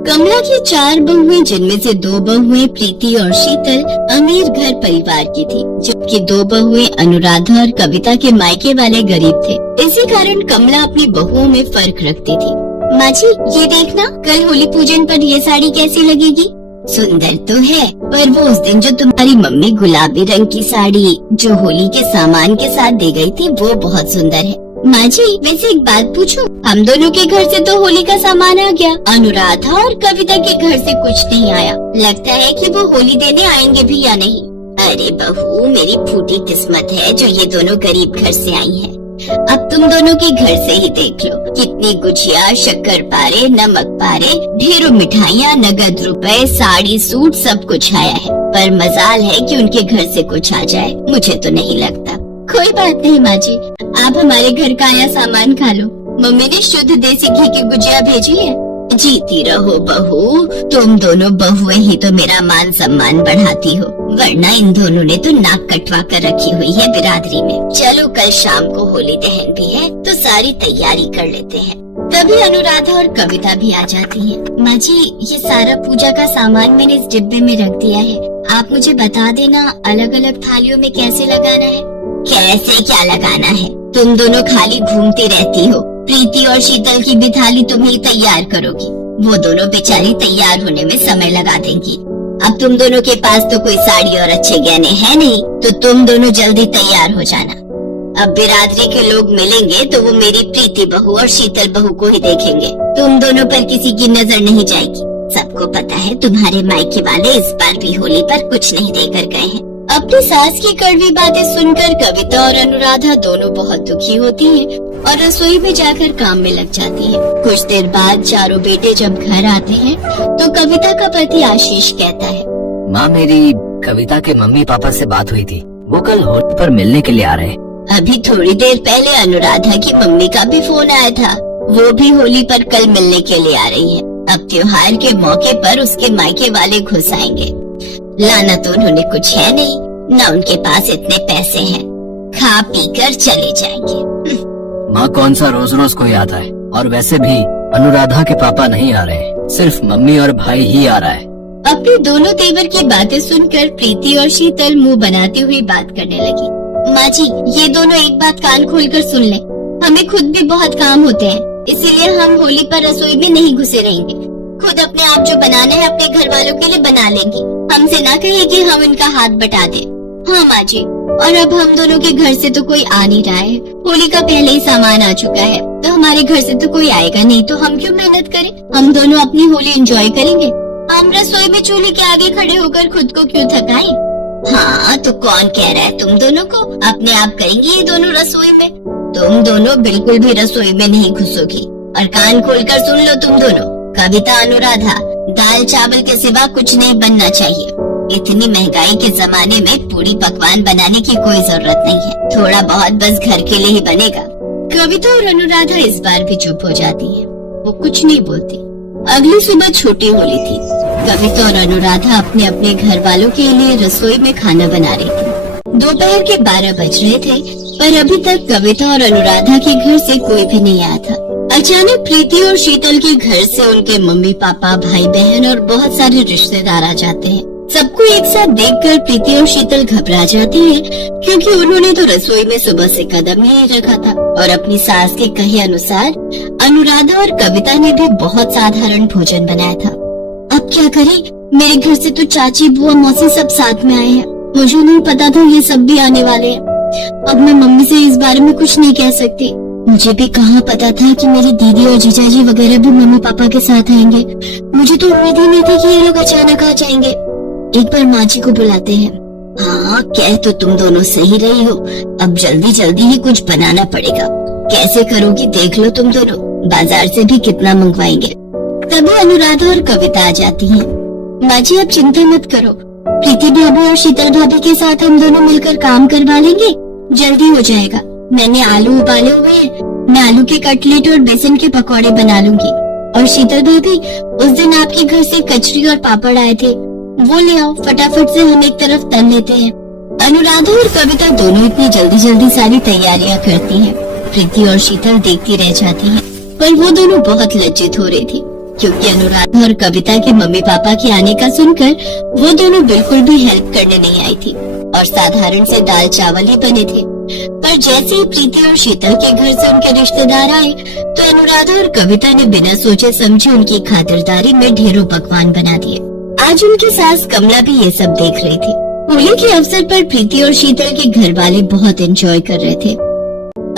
कमला की 4 बहुएं, जिनमें से 2 बहुएं प्रीति और शीतल अमीर घर परिवार की थी, जबकि 2 बहुएं अनुराधा और कविता के मायके वाले गरीब थे। इसी कारण कमला अपनी बहुओं में फर्क रखती थी। माँ जी, ये देखना, कल होली पूजन पर ये साड़ी कैसी लगेगी? सुंदर तो है, पर वो उस दिन जो तुम्हारी मम्मी गुलाबी रंग की साड़ी जो होली के सामान के साथ दे गई थी, वो बहुत सुंदर है। माँ जी, वैसे एक बात पूछूं? हम दोनों के घर से तो होली का सामान आ गया, अनुराधा और कविता के घर से कुछ नहीं आया। लगता है कि वो होली देने आएंगे भी या नहीं। अरे बहू, मेरी फूटी किस्मत है जो ये दोनों गरीब घर से आई हैं। अब तुम दोनों के घर से ही देख लो, कितनी गुजिया, शक्कर पारे, नमक पारे, ढेरों मिठाइयाँ, नगद रुपए, साड़ी, सूट, सब कुछ आया है। पर मजाल है कि उनके घर से कुछ आ जाए, मुझे तो नहीं लगता। कोई बात नहीं माँ जी, आप हमारे घर का आया सामान खा लो। मम्मी ने शुद्ध देसी घी की गुजिया भेजी है। जीती रहो बहू, तुम दोनों बहुएं ही तो मेरा मान सम्मान बढ़ाती हो, वरना इन दोनों ने तो नाक कटवा कर रखी हुई है बिरादरी में। चलो, कल शाम को होली दहन भी है, तो सारी तैयारी कर लेते हैं। तभी अनुराधा और कविता भी आ जाती हैं। माँ जी, ये सारा पूजा का सामान मैंने इस डिब्बे में रख दिया है, आप मुझे बता देना अलग अलग थालियों में कैसे लगाना है। कैसे क्या लगाना है? तुम दोनों खाली घूमती रहती हो। प्रीति और शीतल की भी थाली तुम ही तैयार करोगी, वो दोनों बेचारी तैयार होने में समय लगा देंगी। अब तुम दोनों के पास तो कोई साड़ी और अच्छे गहने हैं नहीं, तो तुम दोनों जल्दी तैयार हो जाना। अब बिरादरी के लोग मिलेंगे तो वो मेरी प्रीति बहू और शीतल बहू को ही देखेंगे, तुम दोनों पर किसी की नजर नहीं जाएगी। सबको पता है तुम्हारे मायके वाले इस बार भी होली पर कुछ नहीं देकर गए हैं। अपनी सास की कड़वी बातें सुनकर कविता और अनुराधा दोनों बहुत दुखी होती हैं और रसोई में जाकर काम में लग जाती हैं। कुछ देर बाद चारों बेटे जब घर आते हैं तो कविता का पति आशीष कहता है, माँ, मेरी कविता के मम्मी पापा से बात हुई थी, वो कल होली पर मिलने के लिए आ रहे हैं। अभी थोड़ी देर पहले अनुराधा की मम्मी का भी फोन आया था, वो भी होली पर कल मिलने के लिए आ रही है। अब त्योहार के मौके पर उसके मायके वाले घुस आएंगे। लाना तो उन्होंने कुछ है नहीं, न उनके पास इतने पैसे हैं, खा पी कर चले जाएंगे। माँ, कौन सा रोज रोज कोई आता है, और वैसे भी अनुराधा के पापा नहीं आ रहे हैं, सिर्फ मम्मी और भाई ही आ रहा है। अपने दोनों तेवर की बातें सुनकर प्रीति और शीतल मुंह बनाती हुई बात करने लगी। माँ जी, ये दोनों एक बात कान खोलकर सुन लें, हमें खुद भी बहुत काम होते हैं, इसीलिए हम होली पर रसोई में नहीं घुसे रहेंगे। खुद अपने आप जो बनाना है अपने घर वालों के लिए बना लेंगे, हमसे ना कहे कि हम इनका हाथ बटा दें। हाँ माँ जी, और अब हम दोनों के घर से तो कोई आ नहीं रहा है, होली का पहले ही सामान आ चुका है, तो हमारे घर से तो कोई आएगा नहीं, तो हम क्यों मेहनत करें? हम दोनों अपनी होली एंजॉय करेंगे। हम रसोई में चूल्हे के आगे खड़े होकर खुद को क्यों थकाएं? हाँ, तो कौन कह रहा है तुम दोनों को? अपने आप करेंगे ये दोनों रसोई में। तुम दोनों बिल्कुल भी रसोई में नहीं घुसोगी, और कान खोलकर सुन लो तुम दोनों, कविता, अनुराधा, दाल चावल के सिवा कुछ नहीं बनना चाहिए। इतनी महंगाई के जमाने में पूरी पकवान बनाने की कोई जरूरत नहीं है, थोड़ा बहुत बस घर के लिए ही बनेगा। कविता और अनुराधा इस बार भी चुप हो जाती हैं, वो कुछ नहीं बोलती। अगली सुबह छोटी होली थी। कविता और अनुराधा अपने अपने घर वालों के लिए रसोई में खाना बना रही थी। दोपहर के 12 बज रहे थे, पर अभी तक कविता और अनुराधा के घर से कोई भी नहीं आया था। अचानक प्रीति और शीतल के घर से उनके मम्मी पापा, भाई बहन और बहुत सारे रिश्तेदार आ जाते हैं। सबको एक साथ देखकर प्रीति और शीतल घबरा जाती हैं, क्योंकि उन्होंने तो रसोई में सुबह से कदम ही नहीं रखा था, और अपनी सास के कहे अनुसार अनुराधा और कविता ने भी बहुत साधारण भोजन बनाया था। अब क्या करें? मेरे घर से तो चाची, बुआ, मौसी सब साथ में आए हैं, मुझे नहीं पता था ये सब भी आने वाले हैं। अब मैं मम्मी से इस बारे में कुछ नहीं कह सकती। मुझे भी कहाँ पता था कि मेरी दीदी और जीजाजी वगैरह भी मम्मी पापा के साथ आएंगे। मुझे तो उम्मीद ही नहीं थी कि ये लोग अचानक आ जाएंगे। एक बार माँ जी को बुलाते हैं। हाँ, कह तो तुम दोनों सही रही हो, अब जल्दी जल्दी ही कुछ बनाना पड़ेगा। कैसे करोगी देख लो तुम दोनों, बाजार से भी कितना मंगवाएंगे। तभी अनुराधा और कविता आ जाती हैं। माँ जी, आप चिंता मत करो, प्रीति भाभी और शीतल भाभी के साथ हम दोनों मिलकर काम करवा लेंगे, जल्दी हो जाएगा। मैंने आलू उबाले हुए हैं, मैं आलू के कटलेट और बेसन के पकौड़े बना लूंगी। और शीतल भाभी, उस दिन आपके घर से कचरी और पापड़ आए थे, वो ले आओ, फटाफट से हम एक तरफ तल लेते हैं। अनुराधा और कविता दोनों इतनी जल्दी जल्दी सारी तैयारियां करती हैं। प्रीति और शीतल देखती रह जाती हैं, पर वो दोनों बहुत लज्जित हो रही थी। क्योंकि अनुराधा और कविता के मम्मी पापा के आने का सुनकर वो दोनों बिल्कुल भी हेल्प करने नहीं आई थी और साधारण से दाल चावल ही बने थे। पर जैसे ही प्रीति और शीतल के घर से उनके रिश्तेदार आए तो अनुराधा और कविता ने बिना सोचे समझे उनकी खातिरदारी में ढेरों पकवान बना दिए। आज उनकी सास कमला भी ये सब देख रही थी। होली के अवसर पर प्रीति और शीतल के घर वाले बहुत एंजॉय कर रहे थे।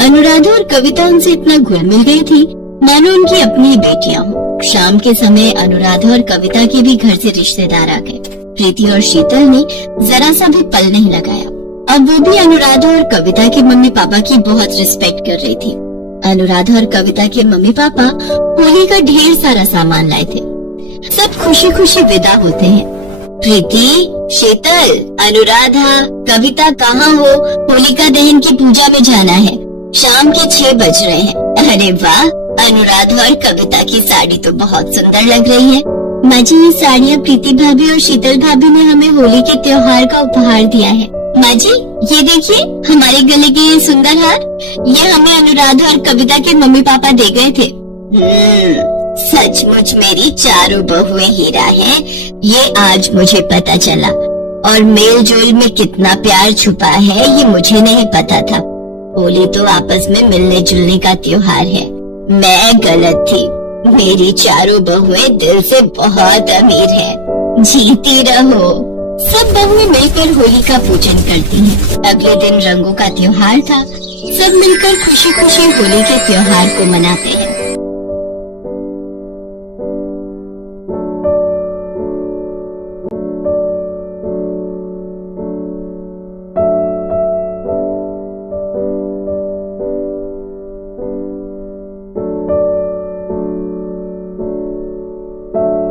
अनुराधा और कविता उनसे इतना घुल मिल गई थी मानो उनकी अपनी ही बेटियां हों। शाम के समय अनुराधा और कविता के भी घर से रिश्तेदार आ गए। प्रीति और शीतल ने जरा सा भी पल नहीं लगाया। अब वो भी अनुराधा और कविता के मम्मी पापा की बहुत रिस्पेक्ट कर रही थी। अनुराधा और कविता के मम्मी पापा होली का ढेर सारा सामान लाए थे। सब खुशी खुशी विदा होते हैं। प्रीति, शीतल, अनुराधा, कविता कहाँ हो? होलिका दहन की पूजा में जाना है। शाम के 6 बज रहे हैं। अरे वाह, अनुराधा और कविता की साड़ी तो बहुत सुंदर लग रही है। माँ जी, ये साड़ियाँ प्रीति भाभी और शीतल भाभी ने हमें होली के त्योहार का उपहार दिया है। माँ जी, ये देखिए हमारे गले के ये सुंदर हार, ये हमें अनुराधा और कविता के मम्मी पापा दे गए थे। सचमुच मेरी चारों बहुएं हीरा हैं, ये आज मुझे पता चला। और मेल जोल में कितना प्यार छुपा है ये मुझे नहीं पता था। होली तो आपस में मिलने जुलने का त्योहार है। मैं गलत थी। मेरी चारों बहुएं दिल से बहुत अमीर हैं। जीती रहो। सब बहुएं मिलकर होली का पूजन करती हैं। अगले दिन रंगों का त्योहार था। सब मिलकर खुशी खुशी होली के त्योहार को मनाते हैं।